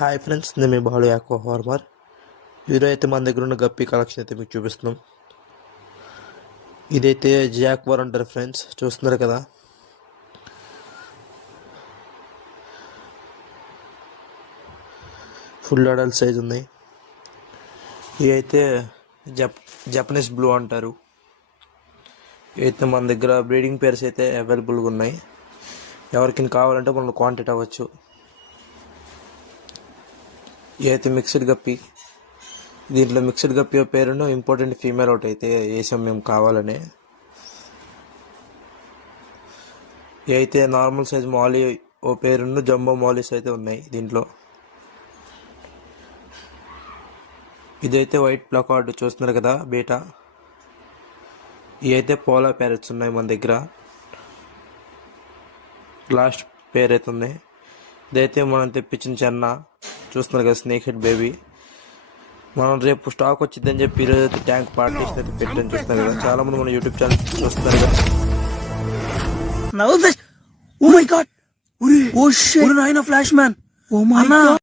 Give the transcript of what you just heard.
Hi friends, నేను మీ Balu aqua farmer. ఈరోజు అయితే మన దగ్గర ఉన్న గప్పి కలెక్షన్ అయితే మీకు చూపిస్తున్నాం. ఇదైతే జాక్వర్ అంటారు ఫ్రెండ్స్, చూస్తున్నారు కదా. ఫుల్ అడల్ట్ సైజ్ ఉన్నాయి. ఇవి అయితే జపనీస్ బ్లూ అంటారు. అయితే మన దగ్గర బ్రీడింగ్ పేర్స్ అయితే అవైలబుల్గా ఉన్నాయి. ఎవరికైనా కావాలంటే మనం కాంటాక్ట్ అవ్వచ్చు. ఇదైతే మిక్స్డ్ గప్పి. దీంట్లో మిక్స్డ్ గప్పి పేరును ఇంపార్టెంట్ ఫీమేల్ ఒకటి అయితే వేసాం మేము కావాలని. ఇదైతే నార్మల్ సైజ్ మాలీ ఓ పేరును జంబో మాలీస్ అయితే ఉన్నాయి దీంట్లో. ఇదైతే వైట్ ప్లకార్డ్ చూస్తున్నారు కదా, బీటా. ఇవైతే పోలా ప్యారెట్స్ ఉన్నాయి మన దగ్గర. లాస్ట్ పేర్ అయితే ఉంది. ఇదైతే మనం తెప్పించిన చెన్న చూస్తున్నారు కదా, స్నేక్ హెడ్ బేబీ. మనం రేపు స్టాక్ వచ్చిందని చెప్పి ఈరోజు అయితే ట్యాంక్ పార్టీషన్ అయితే పెట్టని చూస్తున్నారు కదా. చాలా మంది మన యూట్యూబ్ ఛానల్ చూస్తున్నారు కదా. Oh my god! Oh shit! What an Flashman! Oh my god!